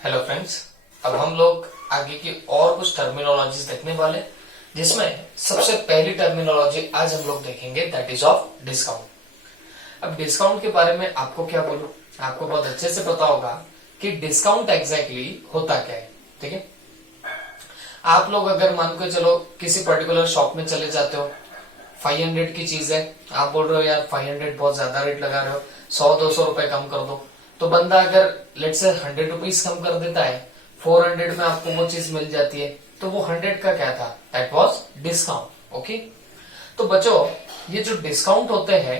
Hello friends, अब हम लोग आगे की और कुछ टर्मिनोलॉजीज देखने वाले, जिसमें सबसे पहली टर्मिनोलॉजी आज हम लोग देखेंगे, दैट इज ऑफ डिस्काउंट। अब डिस्काउंट के बारे में आपको क्या बोलूं, आपको बहुत अच्छे से पता होगा कि डिस्काउंट एग्जैक्टली होता क्या है। ठीक है, आप लोग अगर मान के चलो किसी पर्टिकुलर शॉप में चले जाते हो, 500 की चीज है, आप बोल रहे हो यार 500 बहुत ज्यादा रेट लगा रहे हो, 100-200 रुपए कम कर दो। तो बंदा अगर लेट से 100 रुपीज कम कर देता है, 400 में आपको वो चीज मिल जाती है, तो वो 100 का क्या था, दैट वाज डिस्काउंट। ओके, तो बच्चों ये जो डिस्काउंट होते हैं,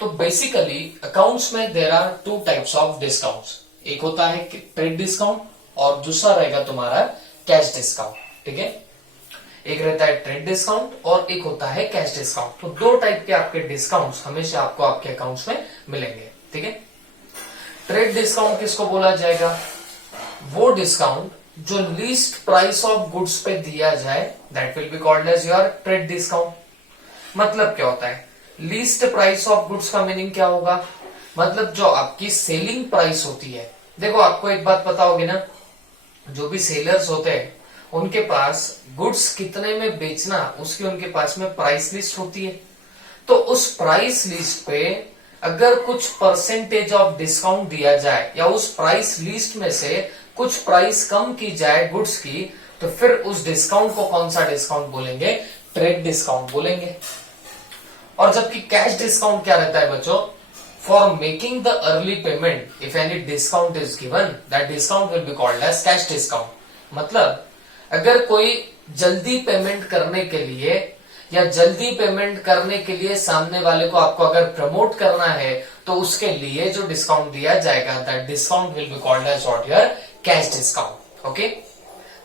तो बेसिकली अकाउंट्स में there are two types of discounts. एक होता है ट्रेड डिस्काउंट और दूसरा रहेगा तुम्हारा कैश डिस्काउंट। ठीक है, एक रहता है ट्रेड डिस्काउंट और एक होता है कैश डिस्काउंट। तो दो टाइप के आपके डिस्काउंट्स हमेशा आपको आपके अकाउंट्स में मिलेंगे। ठीक है, ट्रेड डिस्काउंट किसको बोला जाएगा, वो डिस्काउंट जो लीस्ट प्राइस ऑफ गुड्स पे दिया जाए, that will be called as your trade discount. मतलब क्या होता है, लीस्ट प्राइस ऑफ गुड्स का मीनिंग क्या होगा, मतलब जो आपकी सेलिंग प्राइस होती है। देखो आपको एक बात पता होगी ना, जो भी सेलर्स होते हैं उनके पास गुड्स कितने में बेचना, उसकी उनके पास में प्राइस लिस्ट होती है। तो उस प्राइस लिस्ट पे अगर कुछ परसेंटेज ऑफ डिस्काउंट दिया जाए या उस प्राइस लिस्ट में से कुछ प्राइस कम की जाए गुड्स की, तो फिर उस डिस्काउंट को कौन सा डिस्काउंट बोलेंगे, ट्रेड डिस्काउंट बोलेंगे। और जबकि कैश डिस्काउंट क्या रहता है बच्चों, for making the early payment if any discount is given, that discount will be called as cash discount. मतलब अगर कोई जल्दी पेमेंट करने के लिए या जल्दी पेमेंट करने के लिए सामने वाले को आपको अगर प्रमोट करना है, तो उसके लिए जो डिस्काउंट दिया जाएगा, that discount will be called as what your cash discount. Okay,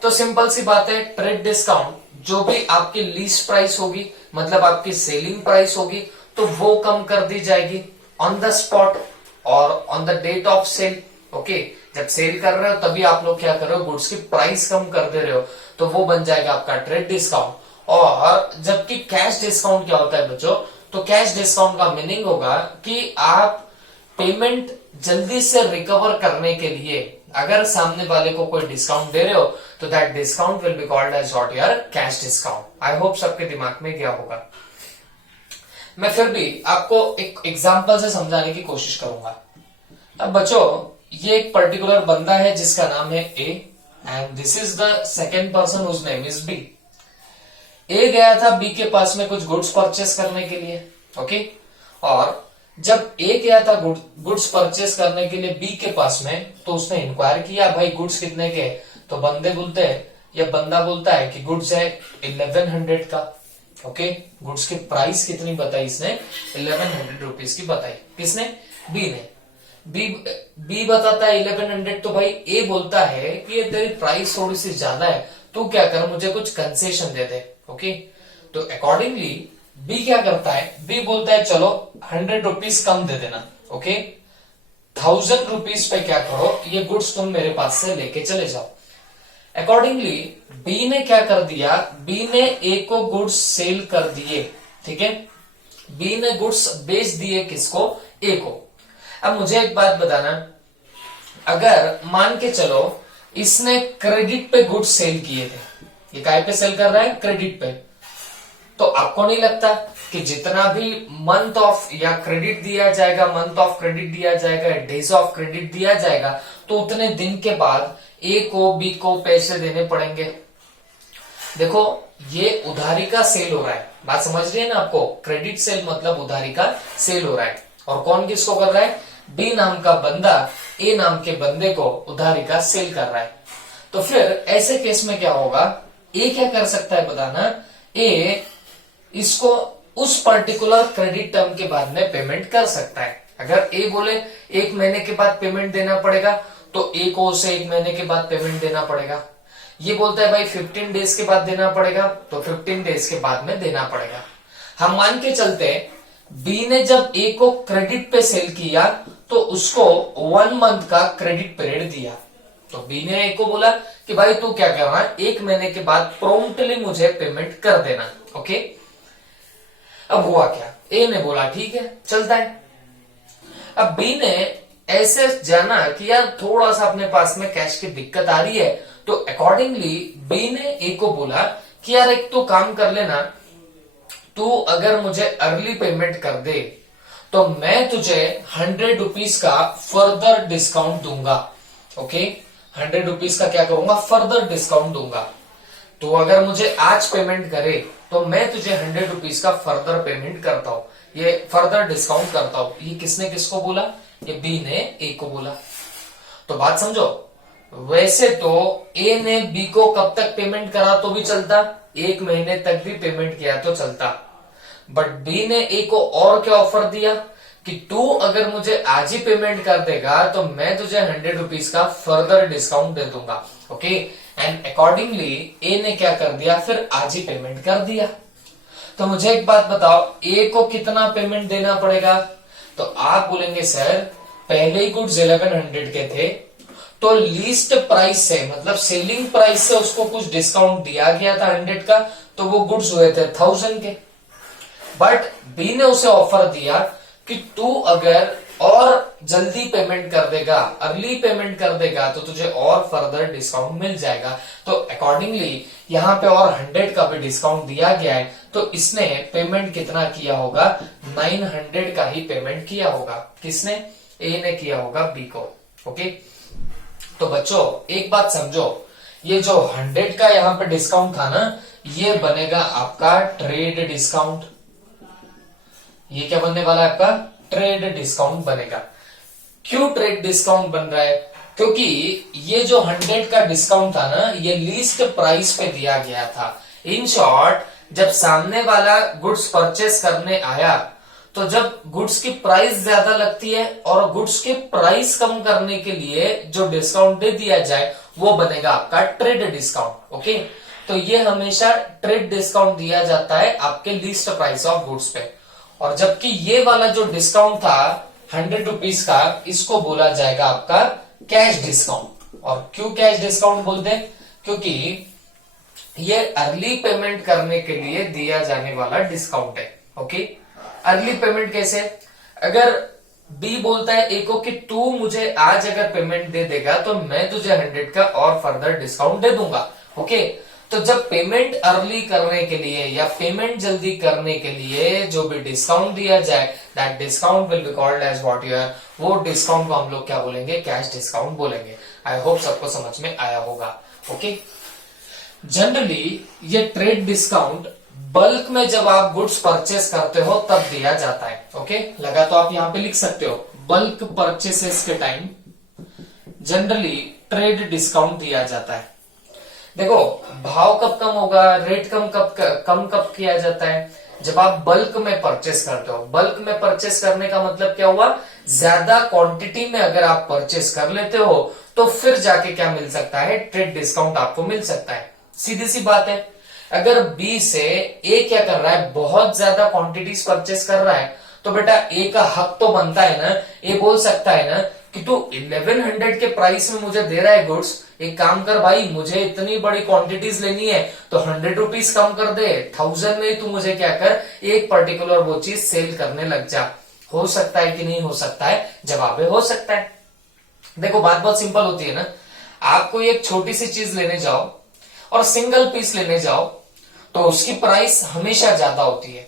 तो सिंपल सी बात है, ट्रेड डिस्काउंट जो भी आपकी लीस्ट प्राइस होगी, मतलब आपकी सेलिंग प्राइस होगी, तो वो कम कर दी जाएगी ऑन द स्पॉट और on the date of sale. Okay, जब सेल कर रहे हो तभी आप लोग क्या कर रहे हो, गुड्स की प्राइस कम कर दे रहे हो, तो वो बन जाएगा आपका ट्रेड डिस्काउंट। और जबकि कैश डिस्काउंट क्या होता है बच्चों, तो कैश डिस्काउंट का मीनिंग होगा कि आप पेमेंट जल्दी से रिकवर करने के लिए अगर सामने वाले को कोई डिस्काउंट दे रहे हो, तो that discount will be called as what your cash discount. I hope सबके दिमाग में गया होगा। मैं फिर भी आपको एक एग्जांपल से समझाने की कोशिश करूंगा। अब बच्चों ये एक पर्टिकुलर बंदा है जिसका नाम है A, and this is the second person whose name is B. A गया था बी के पास में कुछ गुड्स परचेस करने के लिए। ओके, और जब ए गया था गुड्स परचेस करने के लिए बी के पास में, तो उसने इंक्वायर किया भाई गुड्स कितने के, तो बंदा बोलता है कि गुड्स है 1100 का। ओके, गुड्स की प्राइस कितनी बताई इसने, 1100 रुपीज की बताई। किसने, बी ने। बी बताता है 1100, तो भाई ए बोलता है कि ये तेरी प्राइस थोड़ी सी ज्यादा है, तू क्या कर, मुझे कुछ कंसेशन दे दे। ओके, तो अकॉर्डिंगली बी क्या करता है, बी बोलता है चलो 100 रुपीज कम दे देना। ओके, 1000 रुपीज पे क्या करो, ये गुड्स तुम मेरे पास से लेके चले जाओ। अकॉर्डिंगली बी ने क्या कर दिया, बी ने ए को गुड्स सेल कर दिए। ठीक है, बी ने गुड्स बेच दिए किसको, ए को। अब मुझे एक बात बताना, अगर मान के चलो इसने क्रेडिट पे गुड्स सेल किए थे, ये काय पे सेल कर रहा है, क्रेडिट पे, तो आपको नहीं लगता कि जितना भी मंथ ऑफ या क्रेडिट दिया जाएगा, मंथ ऑफ क्रेडिट दिया जाएगा, डेज ऑफ क्रेडिट दिया जाएगा, तो उतने दिन के बाद ए को बी को पैसे देने पड़ेंगे। देखो ये उधारी का सेल हो रहा है, बात समझ रही है ना आपको, क्रेडिट सेल मतलब उधारी का सेल हो रहा है। और कौन किसको कर रहा है, बी नाम का बंदा ए नाम के बंदे को उधारी का सेल कर रहा है। तो फिर ऐसे केस में क्या होगा, ए क्या कर सकता है बताना, ए इसको उस पर्टिकुलर क्रेडिट टर्म के बाद में पेमेंट कर सकता है। अगर ए बोले 1 महीने के बाद पेमेंट देना पड़ेगा, तो ए को उसे 1 महीने के बाद पेमेंट देना पड़ेगा। ये बोलता है भाई 15 डेज के बाद देना पड़ेगा, तो 15 डेज के बाद में देना पड़ेगा। हम मान के चलते हैं बी ने जब ए को क्रेडिट पे सेल किया, तो उसको 1 मंथ का क्रेडिट पीरियड दिया। तो बी ने ए को बोला कि भाई तू क्या करना, 1 महीने के बाद प्रॉम्प्टली मुझे पेमेंट कर देना। ओके, अब हुआ क्या, ए ने बोला ठीक है चलता है। अब बी ने ऐसे जाना कि यार थोड़ा सा अपने पास में कैश की दिक्कत आ रही है, तो अकॉर्डिंगली बी ने ए को बोला कि यार एक तो काम कर लेना, तू अगर मुझे अर्ली पेमेंट कर दे तो मैं तुझे 100 रुपीज का फर्दर डिस्काउंट दूंगा। ओके, 100 रुपीज का क्या करूंगा, फर्दर डिस्काउंट दूंगा। तो अगर मुझे आज पेमेंट करे तो मैं तुझे 100 रुपीज का फर्दर पेमेंट करता हूं, ये फर्दर डिस्काउंट करता हूं। ये किसने किसको बोला, ये बी ने ए को बोला। तो बात समझो, वैसे तो ए ने बी को कब तक पेमेंट करा तो भी चलता, 1 महीने तक भी पेमेंट किया तो चलता, बट बी ने ए को और क्या ऑफर दिया कि तू अगर मुझे आज ही पेमेंट कर देगा तो मैं तुझे 100 रुपीज का फर्दर डिस्काउंट दे दूंगा। ओके, एंड अकॉर्डिंगली ए ने क्या कर दिया, फिर आज ही पेमेंट कर दिया। तो मुझे एक बात बताओ, ए को कितना पेमेंट देना पड़ेगा? तो आप बोलेंगे सर पहले ही गुड्स 1100 के थे, तो लीस्ट प्राइस से मतलब सेलिंग प्राइस से उसको कुछ डिस्काउंट दिया गया था 100 का, तो वो गुड्स हुए थे 1000 के। बट बी ने उसे ऑफर दिया कि तू अगर और जल्दी पेमेंट कर देगा, अर्ली पेमेंट कर देगा, तो तुझे और फर्दर डिस्काउंट मिल जाएगा। तो अकॉर्डिंगली यहाँ पे और 100 का भी डिस्काउंट दिया गया है, तो इसने पेमेंट कितना किया होगा, 900 का ही पेमेंट किया होगा। किसने, ए ने किया होगा बी को। ओके, तो बच्चों एक बात समझो, ये जो 100 का यहाँ पे डिस्काउंट था ना, ये बनेगा आपका ट्रेड डिस्काउंट। ये क्या बनने वाला है, आपका ट्रेड डिस्काउंट बनेगा। क्यों ट्रेड डिस्काउंट बन रहा है, क्योंकि ये जो 100 का डिस्काउंट था ना, ये लीस्ट प्राइस पे दिया गया था। इन शॉर्ट, जब सामने वाला गुड्स परचेस करने आया, तो जब गुड्स की प्राइस ज्यादा लगती है और गुड्स की प्राइस कम करने के लिए जो डिस्काउंट दे दिया जाए, वो बनेगा आपका ट्रेड डिस्काउंट। ओके, तो ये हमेशा ट्रेड डिस्काउंट दिया जाता है आपके लीस्ट प्राइस ऑफ गुड्स पे। और जबकि ये वाला जो डिस्काउंट था 100 रुपीज का, इसको बोला जाएगा आपका कैश डिस्काउंट। और क्यों कैश डिस्काउंट बोलते हैं, क्योंकि ये अर्ली पेमेंट करने के लिए दिया जाने वाला डिस्काउंट है। ओके, अर्ली पेमेंट कैसे, अगर बी बोलता है ए को कि तू मुझे आज अगर पेमेंट दे देगा तो मैं तुझे 100 का और फर्दर डिस्काउंट दे दूंगा। ओके, तो जब पेमेंट अर्ली करने के लिए या पेमेंट जल्दी करने के लिए जो भी डिस्काउंट दिया जाए, that discount will be called as what you are, वो डिस्काउंट को हम लोग क्या बोलेंगे, कैश डिस्काउंट बोलेंगे। आई होप सबको समझ में आया होगा। ओके, जनरली ये ट्रेड डिस्काउंट बल्क में जब आप गुड्स परचेस करते हो तब दिया जाता है। ओके, लगा तो आप यहाँ पे लिख सकते हो, बल्क परचेसेस के टाइम जनरली ट्रेड डिस्काउंट दिया जाता है। देखो, भाव कब कम होगा, रेट कम कब किया जाता है, जब आप बल्क में परचेस करते हो। बल्क में परचेस करने का मतलब क्या हुआ, ज्यादा क्वांटिटी में अगर आप परचेस कर लेते हो तो फिर जाके क्या मिल सकता है, ट्रेड डिस्काउंट आपको मिल सकता है। सीधी सी बात है, अगर बी से ए क्या कर रहा है, बहुत ज्यादा क्वांटिटीज परचेस कर रहा है, तो बेटा ए का हक तो बनता है ना, ए बोल सकता है ना कि तू 1100 के प्राइस में मुझे दे रहा है गुड्स, एक काम कर भाई, मुझे इतनी बड़ी क्वांटिटीज लेनी है तो 100 रुपीज कम कर दे, 1000 में तू मुझे क्या कर, एक पर्टिकुलर वो चीज सेल करने लग जा। हो सकता है कि नहीं हो सकता है, जवाब है हो सकता है। देखो बात बहुत सिंपल होती है ना, आपको एक छोटी सी चीज लेने जाओ और सिंगल पीस लेने जाओ तो उसकी प्राइस हमेशा ज्यादा होती है।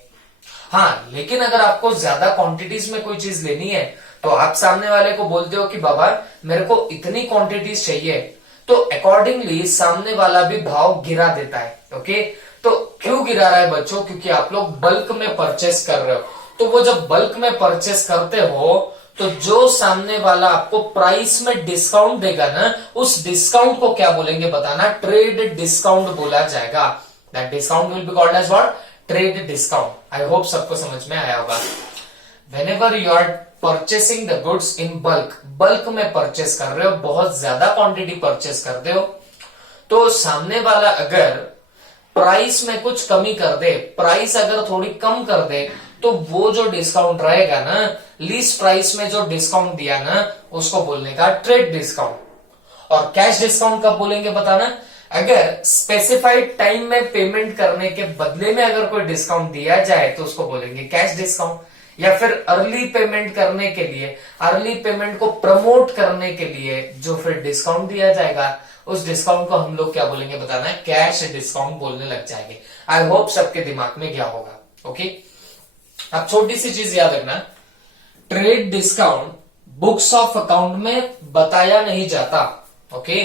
हाँ, लेकिन अगर आपको ज्यादा क्वांटिटीज में कोई चीज लेनी है तो आप सामने वाले को बोलते हो कि बाबा मेरे को इतनी क्वांटिटीज चाहिए, तो अकॉर्डिंगली सामने वाला भी भाव गिरा देता है। ओके, तो क्यों गिरा रहा है बच्चों, क्योंकि आप लोग बल्क में परचेस कर रहे हो। तो वो जब बल्क में परचेस करते हो तो जो सामने वाला आपको प्राइस में डिस्काउंट देगा ना, उस डिस्काउंट को क्या बोलेंगे बताना, ट्रेड डिस्काउंट बोला जाएगा। That discount will be called as what, trade discount. I hope सबको समझ में आया होगा। Whenever you are purchasing the goods in bulk, bulk में परचेस कर रहे हो, बहुत ज्यादा क्वांटिटी परचेस करते हो, तो सामने वाला अगर प्राइस में कुछ कमी कर दे, प्राइस अगर थोड़ी कम कर दे, तो वो जो डिस्काउंट रहेगा ना, लीस्ट प्राइस में जो डिस्काउंट दिया ना, उसको बोलने का ट्रेड डिस्काउंट। और कैश डिस्काउंट कब बोलेंगे बताना, अगर स्पेसिफाइड टाइम में पेमेंट करने के बदले में अगर कोई डिस्काउंट दिया जाए तो उसको बोलेंगे कैश डिस्काउंट। या फिर अर्ली पेमेंट करने के लिए, अर्ली पेमेंट को प्रमोट करने के लिए जो फिर डिस्काउंट दिया जाएगा, उस डिस्काउंट को हम लोग क्या बोलेंगे बताना है, कैश डिस्काउंट बोलने लग जाएंगे। आई होप सबके दिमाग में क्या होगा। ओके, अब छोटी सी चीज याद रखना, trade discount books of account में बताया नहीं जाता। ओके,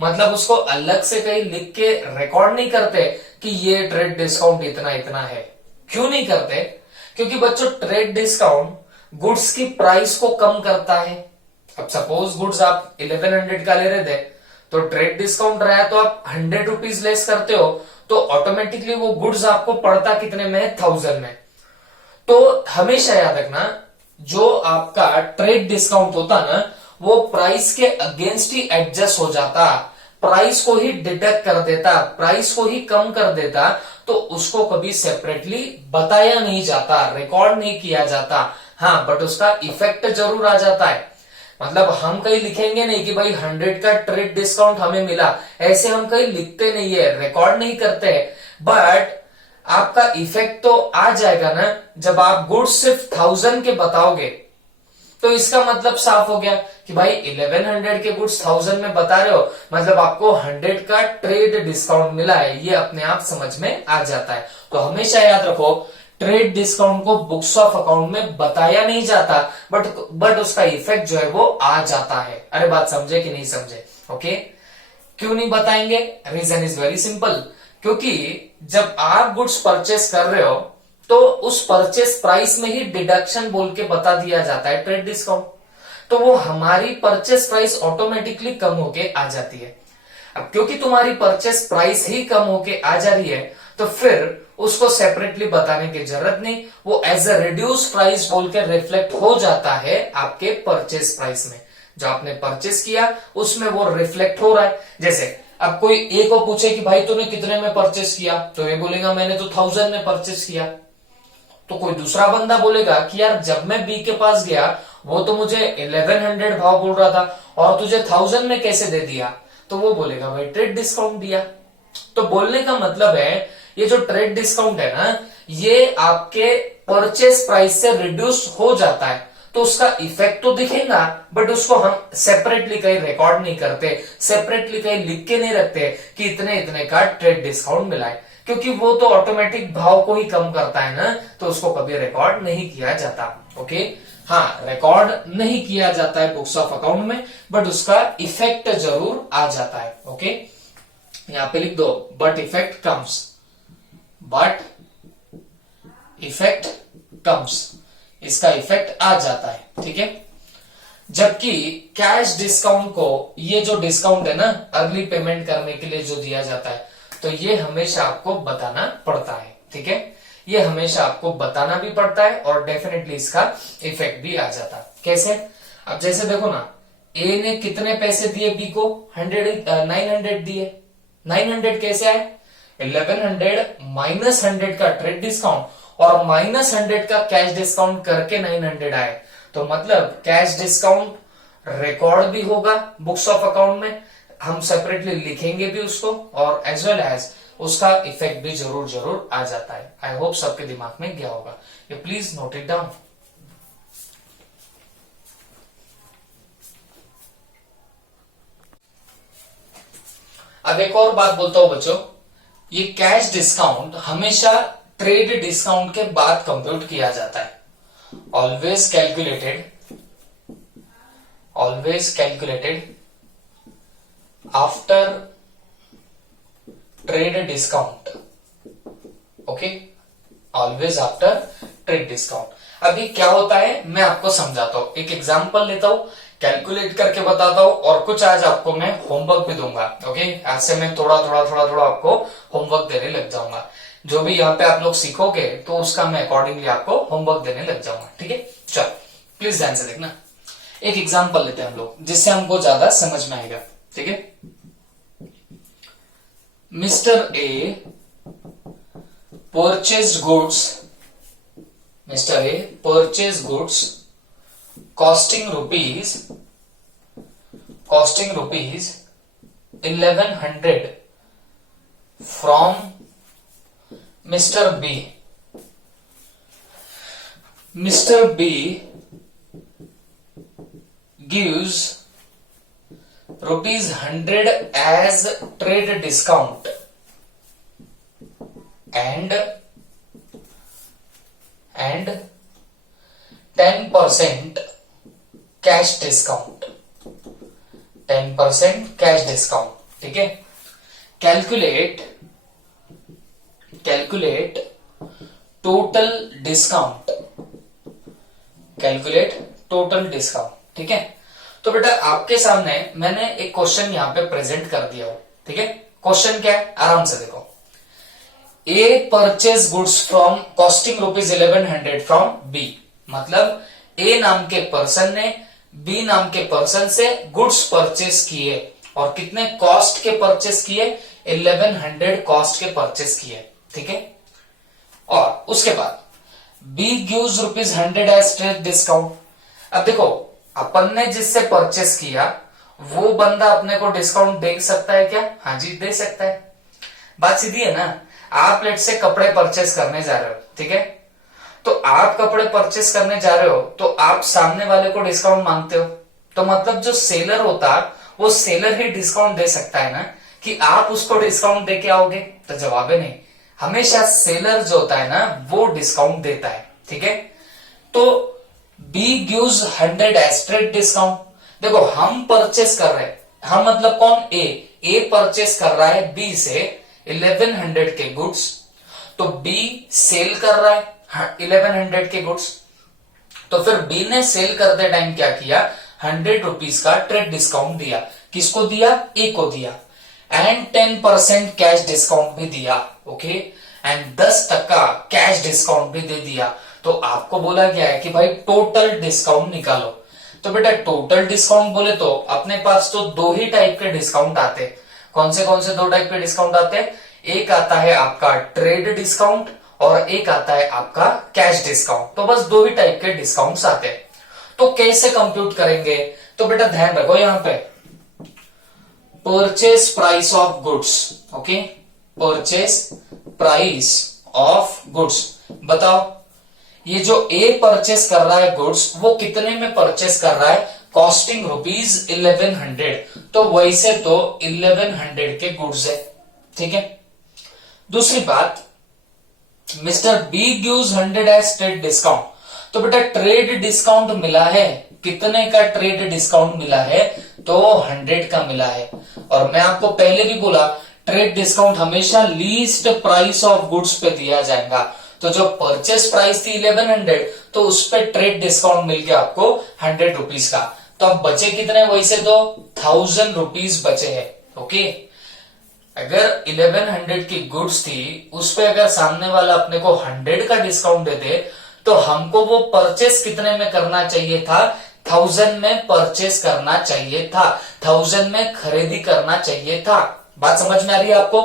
मतलब उसको अलग से कहीं लिख के रिकॉर्ड नहीं करते कि ये ट्रेड डिस्काउंट इतना इतना है। क्यों नहीं करते? क्योंकि बच्चों ट्रेड डिस्काउंट गुड्स की प्राइस को कम करता है। अब सपोज गुड्स आप 1100 का ले रहे थे, तो ट्रेड डिस्काउंट रहा है तो आप 100 रुपीज लेस करते हो, तो ऑटोमेटिकली वो गुड्स आपको पड़ता कितने में, 1000 में। तो हमेशा याद रखना, जो आपका ट्रेड डिस्काउंट होता ना, वो प्राइस के अगेंस्ट ही एडजस्ट हो जाता, प्राइस को ही डिडक्ट कर देता, प्राइस को ही कम कर देता, तो उसको कभी सेपरेटली बताया नहीं जाता, रिकॉर्ड नहीं किया जाता। हाँ, बट उसका इफेक्ट जरूर आ जाता है। मतलब हम कहीं लिखेंगे नहीं कि भाई 100 का ट्रेड डिस्काउंट हमें मिला, ऐसे हम कहीं लिखते नहीं है, रिकॉर्ड नहीं करते हैं। बट आपका इफेक्ट तो आ जाएगा ना, जब आप गुड्स सिर्फ 1000 के बताओगे, तो इसका मतलब साफ हो गया कि भाई 1100 के गुड्स 1000 में बता रहे हो, मतलब आपको 100 का ट्रेड डिस्काउंट मिला है, ये अपने आप समझ में आ जाता है। तो हमेशा याद रखो, ट्रेड डिस्काउंट को बुक्स ऑफ अकाउंट में बताया नहीं जाता, बट उसका इफेक्ट जो है वो आ जाता है। अरे बात समझे कि नहीं समझे? ओके, क्यों नहीं बताएंगे? रीजन इज वेरी सिंपल, क्योंकि जब आप गुड्स परचेस कर रहे हो तो उस परचेस प्राइस में ही डिडक्शन बोल के बता दिया जाता है ट्रेड डिस्काउंट, तो वो हमारी परचेस प्राइस ऑटोमेटिकली कम होके आ जाती है। अब क्योंकि तुम्हारी परचेस प्राइस ही कम होके आ जा रही है, तो फिर उसको सेपरेटली बताने की जरूरत नहीं, वो एज अ रिड्यूस प्राइस बोल के रिफ्लेक्ट हो जाता है आपके परचेस प्राइस में। जो आपने परचेस किया उसमें वो रिफ्लेक्ट हो रहा है। जैसे अब कोई ए को पूछे कि भाई तूने कितने में परचेस किया, तो ये बोलेगा मैंने तो 1000 में परचेस किया। तो कोई दूसरा बंदा बोलेगा कि यार जब मैं बी के पास गया वो तो मुझे 1100 भाव बोल रहा था और तुझे 1000 में कैसे दे दिया, तो वो बोलेगा भाई ट्रेड डिस्काउंट दिया। तो बोलने का मतलब है, ये जो ट्रेड डिस्काउंट है ना, ये आपके परचेस प्राइस से रिड्यूस हो जाता है, तो उसका इफेक्ट तो दिखेगा, बट उसको हम सेपरेटली कहीं रिकॉर्ड नहीं करते, सेपरेटली कहीं लिख के नहीं रखते कि इतने इतने का ट्रेड डिस्काउंट मिला है, क्योंकि वो तो ऑटोमेटिक भाव को ही कम करता है ना, तो उसको कभी रिकॉर्ड नहीं किया जाता। ओके, हाँ, रिकॉर्ड नहीं किया जाता है बुक्स ऑफ अकाउंट में, बट उसका इफेक्ट जरूर आ जाता है। ओके, यहां पे लिख दो, but effect comes, but effect comes, इसका इफेक्ट आ जाता है। ठीक है, जबकि कैश डिस्काउंट को, ये जो डिस्काउंट है ना अर्ली पेमेंट करने के लिए जो दिया जाता है, तो ये हमेशा आपको बताना पड़ता है। ठीक है, ये हमेशा आपको बताना भी पड़ता है और डेफिनेटली इसका इफेक्ट भी आ जाता है। कैसे? अब जैसे देखो ना, ए ने कितने पैसे दिए बी को, 900 दिए। 900 कैसे आए? 1100 माइनस 100 का ट्रेड डिस्काउंट और माइनस 100 का कैश डिस्काउंट करके 900 आए। तो मतलब कैश डिस्काउंट रिकॉर्ड भी होगा बुक्स ऑफ अकाउंट में, हम सेपरेटली लिखेंगे भी उसको, और एज वेल एज उसका इफेक्ट भी जरूर जरूर आ जाता है। आई होप सबके दिमाग में गया होगा, ये प्लीज नोट इट डाउन। अब एक और बात बोलता हूं बच्चों, ये कैश डिस्काउंट हमेशा ट्रेड डिस्काउंट के बाद कंप्यूट किया जाता है। Always calculated after trade discount. Okay, always after trade discount. अभी क्या होता है मैं आपको समझाता हूं, एक एग्जांपल लेता हूं, कैलकुलेट करके बताता हूं, और कुछ आज आपको मैं होमवर्क भी दूंगा। ओके, आज से मैं थोड़ा थोड़ा आपको होमवर्क देने लग जाऊंगा। जो भी यहाँ पे आप लोग सीखोगे तो उसका मैं अकॉर्डिंगली आपको होमवर्क देने लग जाऊंगा। ठीक है, चलो प्लीज ध्यान से देखना। एक एग्जांपल लेते हैं हम लोग, जिससे हमको ज्यादा समझ में आएगा। ठीक है, mister A purchased goods costing rupees 1100 from Mr. B. Mr. B gives ₹100 as trade discount and 10% cash discount, 10% cash discount. ठीक है, calculate total discount, calculate total discount. ठीक है, तो बेटा आपके सामने मैंने एक क्वेश्चन यहां पे प्रेजेंट कर दिया हो. ठीक है, क्वेश्चन क्या है, आराम से देखो. A purchase goods from costing ₹1100 from B. मतलब ए नाम के पर्सन ने बी नाम के पर्सन से गुड्स परचेस किए और कितने कॉस्ट के परचेस किए, 1100 कॉस्ट के परचेस किए. ठीक है, और उसके बाद B gives ₹100 as trade discount. अब देखो अपन ने जिससे परचेस किया वो बंदा अपने को डिस्काउंट दे सकता है क्या? हाँ जी, दे सकता है. बात सीधी है ना. आप लेट से कपड़े परचेस करने जा रहे हो. ठीक है, तो आप कपड़े परचेस करने जा रहे हो तो आप सामने वाले को डिस्काउंट मांगते हो, तो मतलब जो सेलर होता है वो सेलर ही डिस्काउंट दे सकता है ना, कि आप उसको डिस्काउंट दे के आओगे. तो जवाब है नहीं, हमेशा सेलर जो होता है ना वो डिस्काउंट देता है. ठीक है, तो B gives 100 as trade discount. देखो हम परचेस कर रहे हैं, हम मतलब कौन, ए परचेस कर रहा है बी से 1100 के गुड्स, तो बी सेल कर रहा है 1100 के गुड्स. तो फिर बी ने सेल करते टाइम क्या किया, ₹100 का ट्रेड डिस्काउंट दिया. किसको दिया, ए को दिया. एंड 10% कैश डिस्काउंट भी दिया. ओके, एंड 10% कैश डिस्काउंट भी दे दिया. तो आपको बोला गया है कि भाई टोटल डिस्काउंट निकालो. तो बेटा टोटल डिस्काउंट बोले तो अपने पास तो दो ही टाइप के डिस्काउंट आते हैं. कौन से दो टाइप के डिस्काउंट आते हैं, एक आता है आपका ट्रेड डिस्काउंट और एक आता है आपका कैश डिस्काउंट. तो बस दो ही टाइप के डिस्काउंट्स आते हैं. तो कैसे कंप्यूट करेंगे, तो बेटा ध्यान रखो यहां पे purchase price of goods. Okay, purchase price of goods. बताओ ये जो ए परचेस कर रहा है गुड्स वो कितने में परचेस कर रहा है, कॉस्टिंग ₹1100. तो वैसे तो 1100 के गुड्स है. ठीक है, दूसरी बात, mister B gives 100 as trade discount. तो बेटा ट्रेड डिस्काउंट मिला है, कितने का ट्रेड डिस्काउंट मिला है, तो 100 का मिला है. और मैं आपको पहले भी बोला ट्रेड डिस्काउंट हमेशा लीस्ट प्राइस ऑफ गुड्स पे दिया जाएगा. तो जो परचेस प्राइस थी 1100, तो उस पर ट्रेड डिस्काउंट मिल गया आपको ₹100 का. तो अब बचे कितने, वैसे तो ₹1000 बचे हैं. ओके, अगर 1100 की गुड्स थी उस पे अगर सामने वाला अपने को 100 का डिस्काउंट देते तो हमको वो परचेस कितने में करना चाहिए था, 1000 में परचेस करना चाहिए था, 1000 में खरीदी करना चाहिए था. बात समझ में आ रही है आपको.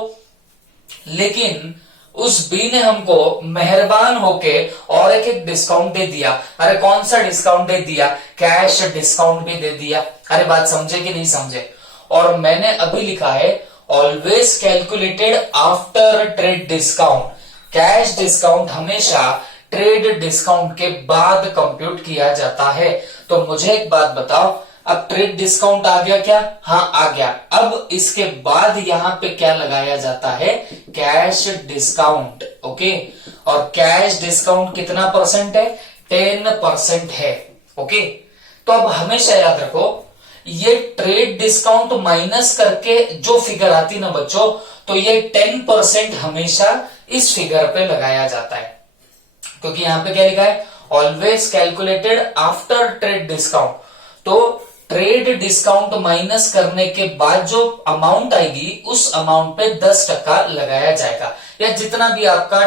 लेकिन उस बी ने हमको मेहरबान होके और एक डिस्काउंट दे दिया. अरे कौन सा डिस्काउंट दे दिया, कैश डिस्काउंट भी दे दिया. अरे बात समझे कि नहीं समझे. और मैंने अभी लिखा है always calculated after trade discount. Cash discount हमेशा ट्रेड डिस्काउंट के बाद कंप्यूट किया जाता है. तो मुझे एक बात बताओ, अब ट्रेड डिस्काउंट आ गया क्या, हाँ आ गया. अब इसके बाद यहां पे क्या लगाया जाता है, कैश डिस्काउंट. ओके, और कैश डिस्काउंट कितना परसेंट है, 10% है. ओके, तो अब हमेशा याद रखो ये ट्रेड डिस्काउंट माइनस करके जो फिगर आती ना बच्चों, तो ये 10% हमेशा इस फिगर पे लगाया जाता है. क्योंकि यहां पे क्या लिखा है, always calculated after trade discount. तो ट्रेड डिस्काउंट माइनस करने के बाद जो अमाउंट आएगी उस अमाउंट पे 10% लगाया जाएगा. या जितना भी आपका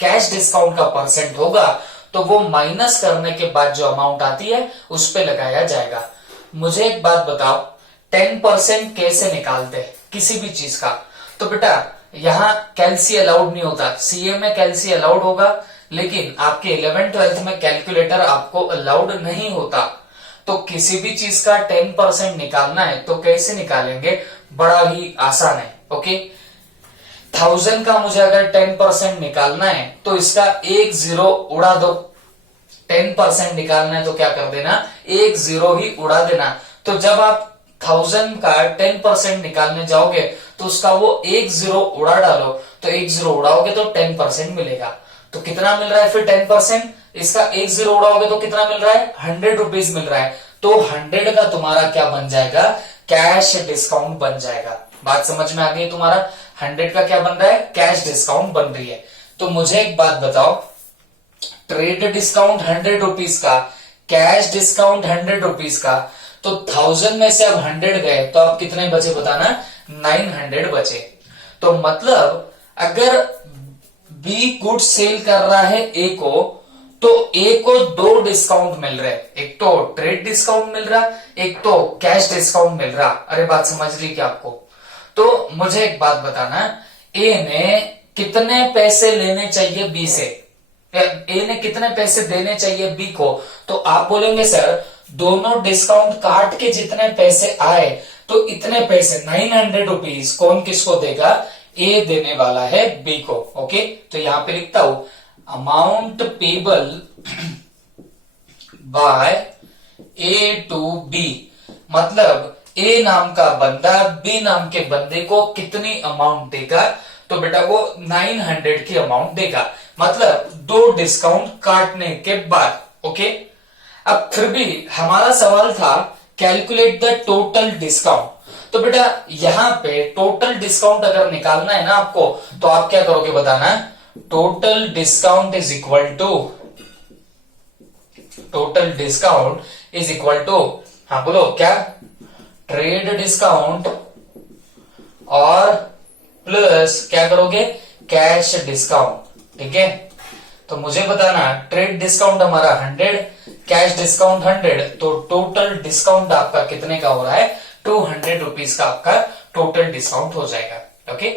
कैश डिस्काउंट का परसेंट होगा तो वो माइनस करने के बाद जो अमाउंट आती है उस पे लगाया जाएगा. मुझे एक बात बताओ, 10% कैसे निकालते हैं किसी भी चीज का. तो बेटा यहाँ कैलसी अलाउड नहीं होता, सीए में कैलसी अलाउड होगा, लेकिन आपके 11th-12th में कैलकुलेटर आपको अलाउड नहीं होता. तो किसी भी चीज का 10% निकालना है तो कैसे निकालेंगे, बड़ा ही आसान है. ओके, 1000 का मुझे अगर 10% निकालना है तो इसका एक जीरो उड़ा दो. 10% निकालना है तो क्या कर देना, एक जीरो ही उड़ा देना। तो जब आप 1000 का 10% निकालने जाओगे तो उसका वो एक जीरो उड़ा डालो, तो एक जीरो उड़ाओगे तो 10% मिलेगा। तो कितना मिल रहा है फिर 10%, इसका एक जीरो उड़ाओगे तो कितना मिल रहा है, 100 रुपीज मिल रहा है। तो 100 का तुम्हारा क्या बन जाएगा, कैश डिस्काउंट बन जाएगा। बात समझ में आ गई तुम्हारा, 100 का क्या बन रहा है, कैश डिस्काउंट बन रही है। तो मुझे एक बात बताओ, ट्रेड डिस्काउंट 100 रुपीज का, कैश डिस्काउंट 100 रुपीज का, तो 1000 में से अब 100 गए तो अब कितने बचे बताना, 900 बचे। तो मतलब अगर बी गुड सेल कर रहा है ए को, तो ए को दो डिस्काउंट मिल रहे हैं, एक तो ट्रेड डिस्काउंट मिल रहा, एक तो कैश डिस्काउंट मिल रहा। अरे बात समझ रही क्या आपको? तो मुझे एक बात बताना, ए ने कितने पैसे लेने चाहिए बी से, ए ने कितने पैसे देने चाहिए बी को? तो आप बोलेंगे सर दोनों डिस्काउंट काट के जितने पैसे आए तो इतने पैसे 900 रुपीज कौन किसको देगा, ए देने वाला है बी को। ओके, तो यहां पे लिखता हूं amount payable by A to B, मतलब ए नाम का बंदा बी नाम के बंदे को कितनी अमाउंट देगा, तो बेटा वो 900 की अमाउंट देगा, मतलब दो डिस्काउंट काटने के बाद। ओके, अब फिर भी हमारा सवाल था कैलकुलेट द टोटल डिस्काउंट। तो बेटा यहां पे टोटल डिस्काउंट अगर निकालना है ना आपको, तो आप क्या करोगे बताना, total discount is equal to, total discount is equal to, हाँ बोलो क्या, ट्रेड डिस्काउंट और प्लस क्या करोगे, कैश डिस्काउंट। ठीक है, तो मुझे बताना ट्रेड डिस्काउंट हमारा 100, कैश डिस्काउंट 100, तो टोटल डिस्काउंट आपका कितने का हो रहा है, 200 रुपीज का आपका टोटल डिस्काउंट हो जाएगा। ओके,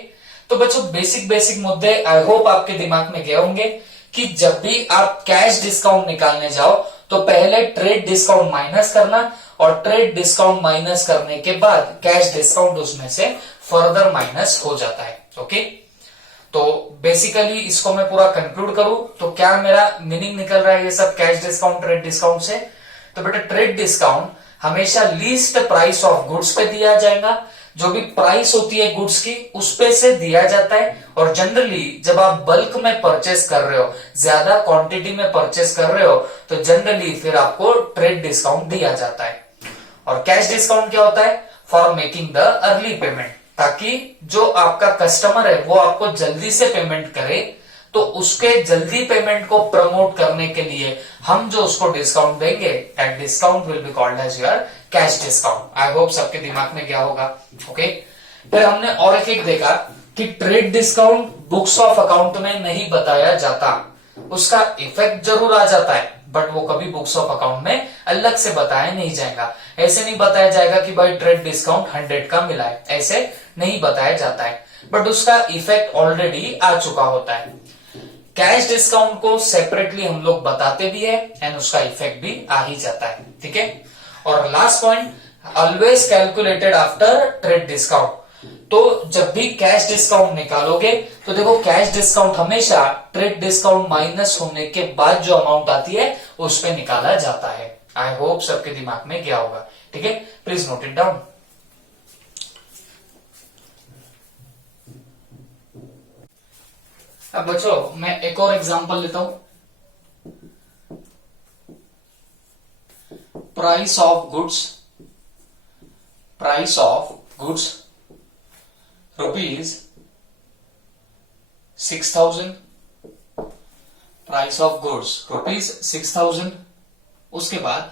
तो बच्चों बेसिक बेसिक मुद्दे आई होप आपके दिमाग में गए होंगे कि जब भी आप कैश डिस्काउंट निकालने जाओ तो पहले ट्रेड डिस्काउंट माइनस करना, और ट्रेड डिस्काउंट माइनस करने के बाद कैश डिस्काउंट उसमें से फर्दर माइनस हो जाता है। ओके, तो बेसिकली इसको मैं पूरा कंक्लूड करूं तो क्या मेरा मीनिंग निकल रहा है ये सब कैश डिस्काउंट ट्रेड डिस्काउंट से? तो बेटा ट्रेड डिस्काउंट हमेशा लीस्ट प्राइस ऑफ गुड्स पे दिया जाएगा, जो भी प्राइस होती है गुड्स की उस पे से दिया जाता है। और जनरली जब आप बल्क में परचेस कर रहे हो, ज्यादा क्वांटिटी में परचेस कर रहे हो, तो जनरली फिर आपको ट्रेड डिस्काउंट दिया जाता है। और कैश डिस्काउंट क्या होता है, for making the early payment, ताकि जो आपका कस्टमर है वो आपको जल्दी से पेमेंट करे, तो उसके जल्दी पेमेंट को प्रमोट करने के लिए हम जो उसको डिस्काउंट देंगे, that discount will be called as your cash discount. I hope सबके दिमाग में गया होगा। ओके, फिर हमने और एक देखा कि trade discount books of account में नहीं बताया जाता, उसका इफेक्ट जरूर आ जाता है बट वो कभी बुक्स ऑफ अकाउंट में अलग से बताया नहीं जाएगा। ऐसे नहीं बताया जाएगा कि भाई ट्रेड डिस्काउंट 100 का मिला है, ऐसे नहीं बताया जाता है, बट उसका इफेक्ट ऑलरेडी आ चुका होता है। कैश डिस्काउंट को सेपरेटली हम लोग बताते भी है एंड उसका इफेक्ट भी आ ही जाता है। ठीक है, और last point, always calculated after trade discount. तो जब भी कैश डिस्काउंट निकालोगे तो देखो कैश डिस्काउंट हमेशा ट्रेड डिस्काउंट माइनस होने के बाद जो अमाउंट आती है उस पे निकाला जाता है। आई होप सबके दिमाग में गया होगा। ठीक है, प्लीज नोट इट डाउन। अब बच्चों मैं एक और एग्जांपल लेता हूं, price of goods, price of goods rupees 6000, price of goods rupees 6000। उसके बाद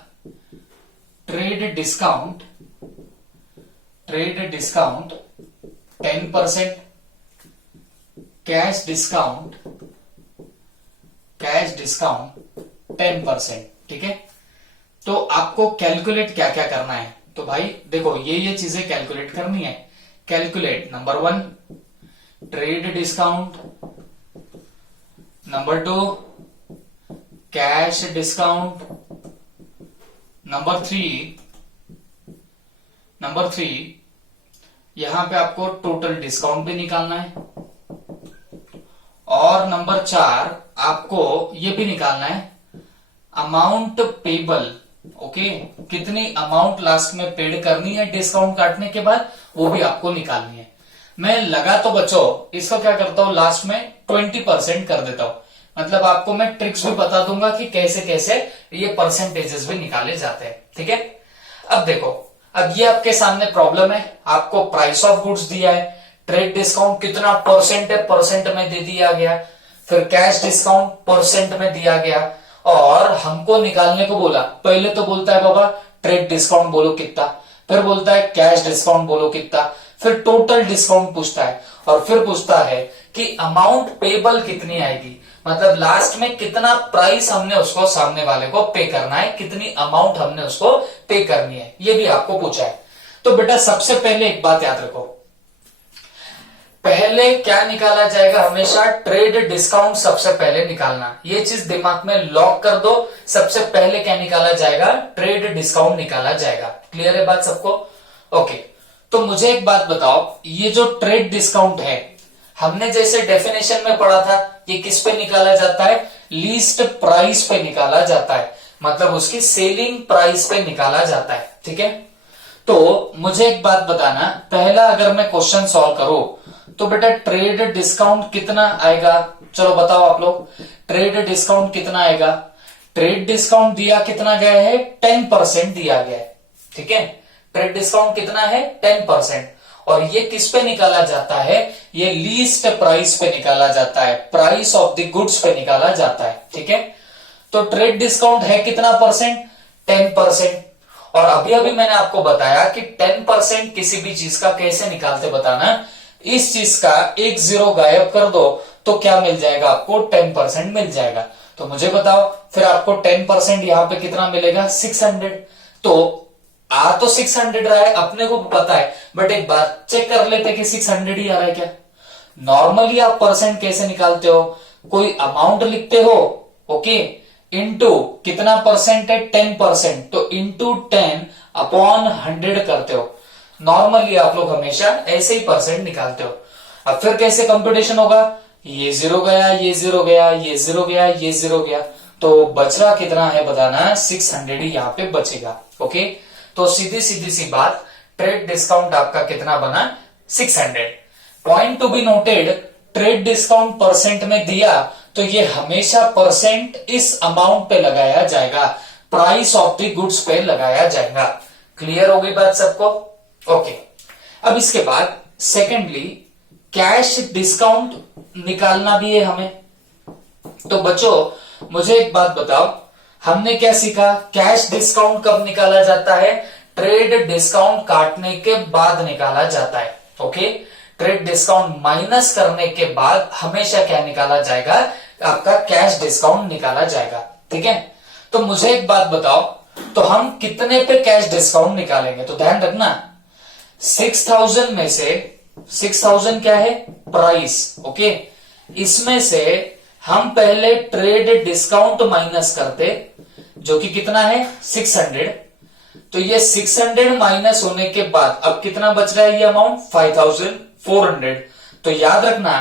trade discount, trade discount 10%, cash discount, cash discount 10%। ठीक है, तो आपको कैलकुलेट क्या क्या करना है, तो भाई देखो ये चीजें कैलकुलेट करनी है। Calculate number 1 trade discount, number 2 cash discount, number 3 यहां पे आपको टोटल डिस्काउंट भी निकालना है, और नंबर 4 आपको ये भी निकालना है अमाउंट पेबल, ओके, कितनी अमाउंट लास्ट में पेड करनी है डिस्काउंट काटने के बाद, वो भी आपको निकालनी है। मैं लगा तो बच्चों इसको क्या करता हूं लास्ट में 20% कर देता हूं, मतलब आपको मैं ट्रिक्स भी बता दूंगा कि कैसे कैसे ये परसेंटेजेस भी निकाले जाते हैं, ठीक है। अब देखो, अब ये आपके सामने प्रॉब्लम है, आपको प्राइस ऑफ गुड्स दिया है, ट्रेड डिस्काउंट कितना परसेंट है परसेंट में दे दिया गया, फिर कैश डिस्काउंट परसेंट में दिया गया, और हमको निकालने को बोला। पहले तो बोलता है बाबा ट्रेड डिस्काउंट बोलो कितना, फिर बोलता है कैश डिस्काउंट बोलो कितना, फिर टोटल डिस्काउंट पूछता है, और फिर पूछता है कि अमाउंट पेबल कितनी आएगी, मतलब लास्ट में कितना प्राइस हमने उसको सामने वाले को पे करना है, कितनी अमाउंट हमने उसको पे करनी है, ये भी आपको पूछा है। तो बेटा सबसे पहले एक बात याद रखो, पहले क्या निकाला जाएगा, हमेशा ट्रेड डिस्काउंट सबसे पहले निकालना, ये चीज दिमाग में लॉक कर दो। सबसे पहले क्या निकाला जाएगा, ट्रेड डिस्काउंट निकाला जाएगा। क्लियर है बात सबको? ओके, तो मुझे एक बात बताओ, ये जो ट्रेड डिस्काउंट है हमने जैसे डेफिनेशन में पढ़ा था, ये किस पे निकाला जाता है, लीस्ट प्राइस पे निकाला जाता है, मतलब उसकी सेलिंग प्राइस पे निकाला जाता है, ठीक है। तो मुझे एक बात बताना, पहला अगर मैं क्वेश्चन सॉल्व करूं तो बेटा ट्रेड डिस्काउंट कितना आएगा, चलो बताओ आप लोग, ट्रेड डिस्काउंट कितना आएगा। ट्रेड डिस्काउंट दिया कितना गया है, 10% दिया गया है, ठीक है। ट्रेड डिस्काउंट कितना है, 10%, और ये किस पे निकाला जाता है, ये लीस्ट प्राइस पे निकाला जाता है, प्राइस ऑफ द गुड्स पे निकाला जाता है, ठीक है। तो ट्रेड डिस्काउंट है कितना परसेंट, 10%, और अभी अभी मैंने आपको बताया कि 10% किसी भी चीज का कैसे निकालते बताना, इस चीज का एक जीरो गायब कर दो तो क्या मिल जाएगा आपको, 10% मिल जाएगा। तो मुझे बताओ फिर आपको 10% यहां पे कितना मिलेगा, 600। तो आ तो 600 रहा है, अपने को पता है, बट एक बार चेक कर लेते कि 600 ही आ रहा है क्या। नॉर्मली आप परसेंट कैसे निकालते हो, कोई अमाउंट लिखते हो, ओके, इंटू कितना परसेंट है, 10%, तो इंटू 10 अपॉन 100 करते हो। नॉर्मली आप लोग हमेशा ऐसे ही परसेंट निकालते हो। अब फिर कैसे कंप्यूटेशन होगा, ये जीरो गया, ये जीरो गया, ये जीरो गया, ये जीरो गया, तो बच रहा कितना है बताना, 600 ही यहाँ पे बचेगा, ओके। तो सीधी सीधी सी बात, ट्रेड डिस्काउंट आपका कितना बना, 600। Point to be noted, trade discount percent में दिया तो ये हमेशा परसेंट इस अमाउंट पे लगाया जाएगा, प्राइस ऑफ द गुड्स पे लगाया जाएगा। क्लियर हो गई बात सबको? ओके, अब इसके बाद सेकेंडली कैश डिस्काउंट निकालना भी है हमें। तो बच्चों मुझे एक बात बताओ, हमने क्या सीखा, कैश डिस्काउंट कब निकाला जाता है, ट्रेड डिस्काउंट काटने के बाद निकाला जाता है, ओके। ट्रेड डिस्काउंट माइनस करने के बाद हमेशा क्या निकाला जाएगा, आपका कैश डिस्काउंट निकाला जाएगा, ठीक है। तो मुझे एक बात बताओ, तो हम कितने पे कैश डिस्काउंट निकालेंगे, तो ध्यान रखना 6000 में से 6000 क्या है, प्राइस, ओके, इसमें से हम पहले ट्रेड डिस्काउंट माइनस करते, जो कि कितना है 600। तो ये 600 माइनस होने के बाद अब कितना बच रहा है, ये अमाउंट 5400। तो याद रखना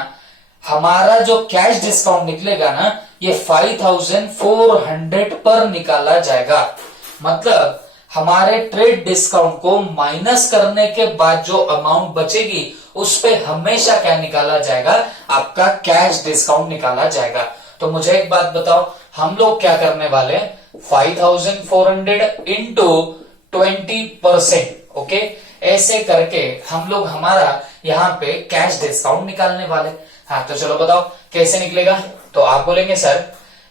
हमारा जो कैश डिस्काउंट निकलेगा ना, ये 5400 पर निकाला जाएगा, मतलब हमारे ट्रेड डिस्काउंट को माइनस करने के बाद जो अमाउंट बचेगी उस पे हमेशा क्या निकाला जाएगा, आपका कैश डिस्काउंट निकाला जाएगा। तो मुझे एक बात बताओ, हम लोग क्या करने वाले हैं, 5400 इंटू 20%, ओके, ऐसे करके हम लोग हमारा यहाँ पे कैश डिस्काउंट निकालने वाले। हाँ तो चलो बताओ कैसे निकलेगा। तो आप बोलेंगे सर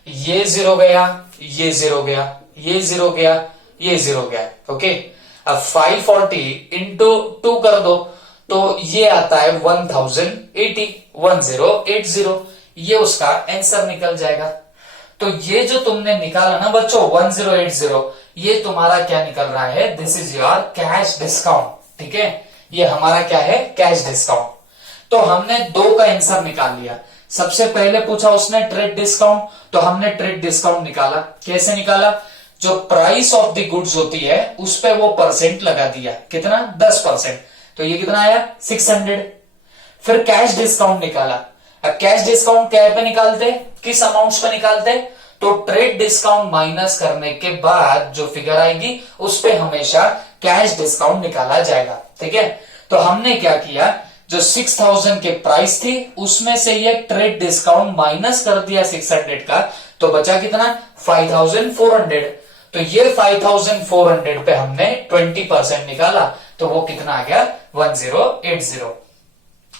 ये जीरो गया, ये जीरो गया, ये जीरो गया, ये जीरो गया, ओके। अब 540 इंटू 2 कर दो तो ये आता है 1080, 1080, ये उसका आंसर निकल जाएगा। तो ये जो तुमने निकाला ना बच्चों 1080, ये तुम्हारा क्या निकल रहा है, this is your cash discount, ठीक है। ये हमारा क्या है, कैश डिस्काउंट। तो हमने 2 का आंसर निकाल लिया। सबसे पहले पूछा उसने ट्रेड डिस्काउंट, तो हमने ट्रेड डिस्काउंट निकाला। कैसे निकाला, जो प्राइस ऑफ द गुड्स होती है उस पे वो परसेंट लगा दिया, कितना 10%, तो ये कितना आया 600। फिर कैश डिस्काउंट निकाला। अब कैश डिस्काउंट क्या पे निकालते, किस अमाउंट्स पे निकालते, तो ट्रेड डिस्काउंट माइनस करने के बाद जो फिगर आएगी उस पे हमेशा कैश डिस्काउंट निकाला जाएगा। ठीक है, तो हमने क्या किया, जो 6000 के प्राइस थी उसमें से ये ट्रेड डिस्काउंट माइनस कर दिया 600 का, तो बचा कितना 5400। तो ये 5400 पे हमने 20% निकाला, तो वो कितना आ गया 1080।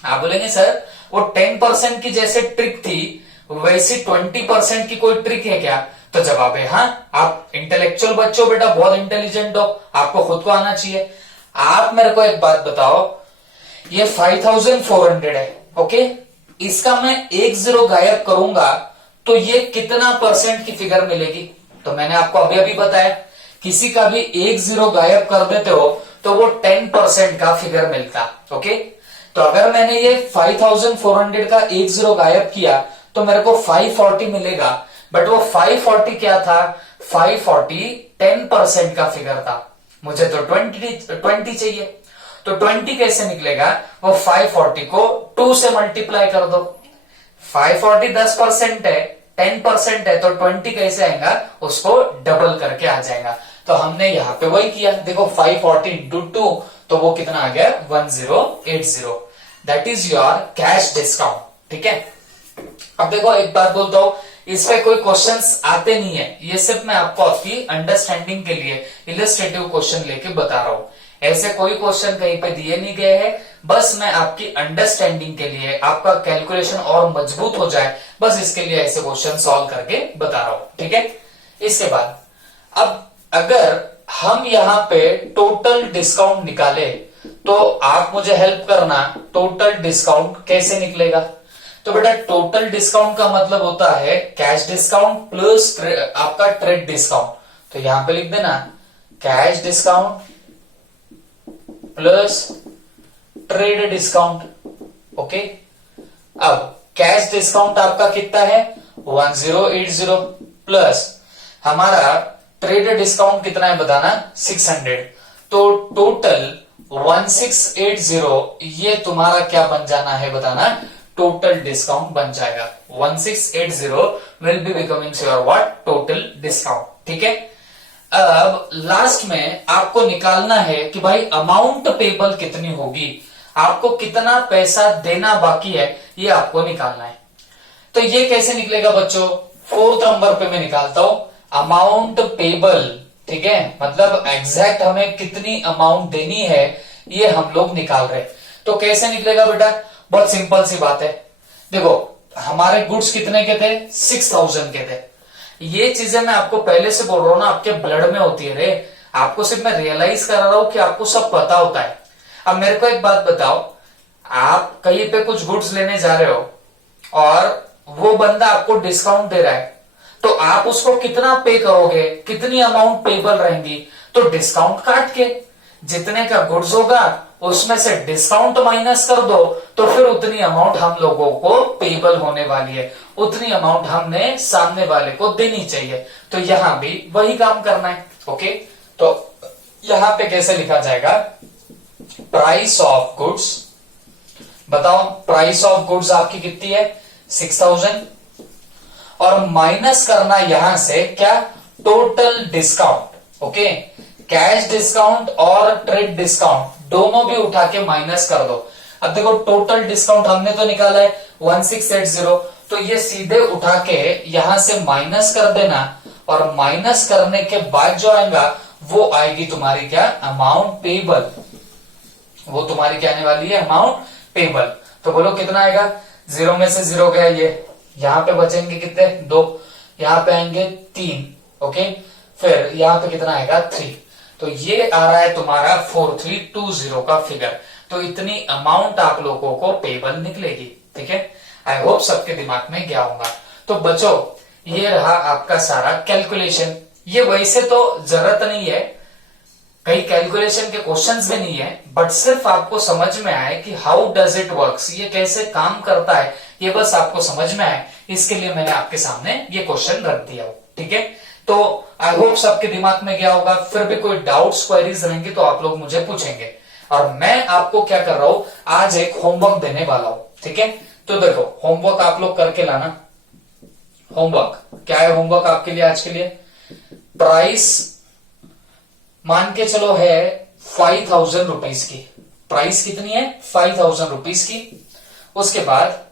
आप बोलेंगे सर वो 10% की जैसे ट्रिक थी वैसी 20% की कोई ट्रिक है क्या? तो जवाब है हाँ। आप इंटेलेक्चुअल बच्चों बेटा, बहुत इंटेलिजेंट हो, आपको खुद को आना चाहिए। आप मेरे को एक बात बताओ, ये 5400 है, ओके, इसका मैं 10 गायब करूंगा तो ये कितना परसेंट की फिगर मिलेगी? तो मैंने आपको अभी अभी बताया, किसी का भी 10 गायब कर देते हो तो वो 10% का फिगर मिलता। ओके, तो अगर मैंने ये 5400 का 10 गायब किया तो मेरे को 540 मिलेगा, बट वो 540 क्या था, 540 10% का फिगर था, मुझे तो 20 चाहिए। तो 20 कैसे निकलेगा, वो 540 को 2 से मल्टीप्लाई कर दो। 540 10% है, 10% है, तो 20 कैसे आएगा, उसको डबल करके आ जाएगा। तो हमने यहाँ पे वही किया, देखो 540 इंटू 2, तो वो कितना आ गया 1080। That is your cash discount. ठीक है, अब देखो एक बात बोलता हूं, इस पे कोई क्वेश्चंस आते नहीं है, ये सिर्फ मैं आपको आपकी अंडरस्टैंडिंग के लिए इलस्ट्रेटिव क्वेश्चन लेके बता रहा हूं। ऐसे कोई क्वेश्चन कहीं पे दिए नहीं गए हैं, बस मैं आपकी अंडरस्टैंडिंग के लिए, आपका कैलकुलेशन और मजबूत हो जाए, बस इसके लिए ऐसे क्वेश्चन सॉल्व करके बता रहा हूं। ठीक है, इसके बाद अब अगर हम यहाँ पे टोटल डिस्काउंट निकाले तो आप मुझे हेल्प करना, टोटल डिस्काउंट कैसे निकलेगा? तो बेटा टोटल डिस्काउंट का मतलब होता है कैश डिस्काउंट प्लस आपका ट्रेड डिस्काउंट। तो यहां पे लिख देना cash discount plus trade discount. Okay, अब कैश डिस्काउंट आपका कितना है 1080 प्लस हमारा ट्रेड डिस्काउंट कितना है बताना 600, तो टोटल 1680 ये तुम्हारा क्या बन जाना है बताना, टोटल डिस्काउंट बन जाएगा। 1680 will be becoming your what, total discount. ठीक है, अब लास्ट में आपको निकालना है कि भाई अमाउंट पेबल कितनी होगी, आपको कितना पैसा देना बाकी है, ये आपको निकालना है। तो ये कैसे निकलेगा बच्चों, 4th नंबर पे मैं निकालता हूं अमाउंट पेबल। ठीक है, मतलब एग्जैक्ट हमें कितनी अमाउंट देनी है ये हम लोग निकाल रहे हैं। तो कैसे निकलेगा बेटा, बहुत सिंपल सी बात है। देखो हमारे गुड्स कितने के थे 6000 के थे, ये चीजें मैं आपको पहले से बोल रहा हूं ना, आपके ब्लड में होती है रे, आपको सिर्फ मैं रियलाइज कर रहा हूं कि आपको सब पता होता है। अब मेरे को एक बात बताओ, आप कहीं पे कुछ गुड्स लेने जा रहे हो और वो बंदा आपको डिस्काउंट दे रहा है, तो आप उसको कितना पे करोगे, कितनी अमाउंट पेबल रहेंगी? तो डिस्काउंट काट के जितने का गुड्स होगा उसमें से डिस्काउंट माइनस कर दो, तो फिर उतनी अमाउंट हम लोगों को पेबल होने वाली है, उतनी अमाउंट हमने सामने वाले को देनी चाहिए। तो यहां भी वही काम करना है। ओके, तो यहां पे कैसे लिखा जाएगा, प्राइस ऑफ गुड्स, बताओ प्राइस ऑफ गुड्स आपकी कितनी है 6000, और माइनस करना यहां से क्या, total discount. Okay, cash discount और ट्रेड डिस्काउंट दोनों भी उठा के माइनस कर दो। अब देखो टोटल डिस्काउंट हमने तो निकाला है 1680, तो ये सीधे उठा के यहां से माइनस कर देना, और माइनस करने के बाद जो आएगा वो आएगी तुम्हारी क्या, अमाउंट पेबल। वो तुम्हारी क्या आने वाली है, अमाउंट पेबल। तो बोलो कितना आएगा, 0 में से 0 गया, ये यहां पे बचेंगे कितने 2, यहां पे आएंगे 3। ओके, फिर यहां पे कितना आएगा 3, तो ये आ रहा है तुम्हारा 4320 का फिगर। तो इतनी अमाउंट आप लोगों को पेबल निकलेगी। ठीक है, आई होप सबके दिमाग में गया होगा। तो बच्चों ये रहा आपका सारा कैलकुलेशन। ये वैसे तो जरूरत नहीं है, कई कैलकुलेशन के क्वेश्चंस भी नहीं है, बट सिर्फ आपको समझ में आए कि हाउ डज इट वर्क्स, ये कैसे काम करता है, ये बस आपको समझ में आए, इसके लिए मैंने आपके सामने ये क्वेश्चन रख दिया हो। ठीक है, तो आई होप सबके दिमाग में गया होगा। फिर भी कोई डाउट्स क्वेरीज रहेंगे तो आप लोग मुझे पूछेंगे, और मैं आपको क्या कर रहा हूं, आज एक होमवर्क देने वाला हूं। ठीक है, तो देखो होमवर्क आप लोग करके लाना। होमवर्क क्या है? होमवर्क आपके लिए आज के लिए प्राइस मान के चलो है 5,000 रुपीज की। प्राइस कितनी है? 5,000 रुपीज की। उसके बाद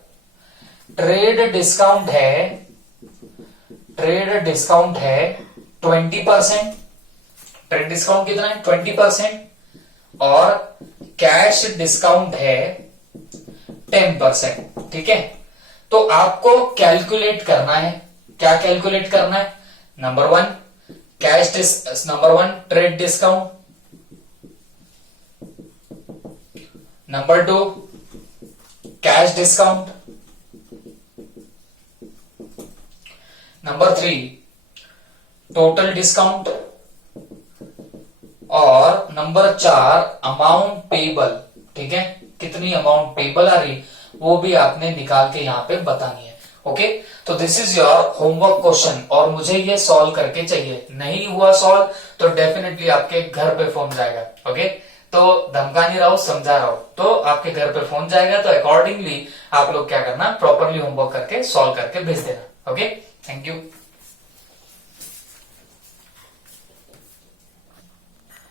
ट्रेड डिस्काउंट है 20%। ट्रेड डिस्काउंट कितना है? 20%। और कैश डिस्काउंट है 10%। ठीक है, तो आपको कैलकुलेट करना है। क्या कैलकुलेट करना है? Number one trade discount, number 2 cash discount, number 3 total discount, और नंबर 4 अमाउंट पेबल। ठीक है, कितनी अमाउंट पेबल आ रही वो भी आपने निकाल के यहाँ पे बतानी है। ओके, तो this is your homework question और मुझे ये सॉल्व करके चाहिए। नहीं हुआ सॉल्व तो डेफिनेटली आपके घर पे फोन जाएगा। ओके, तो धमका नहीं रहा हूं, समझा रहा हूं, तो आपके घर पे फोन जाएगा। तो अकॉर्डिंगली आप लोग क्या करना, प्रॉपरली होमवर्क करके सॉल्व करके भेज देना। Okay, thank you.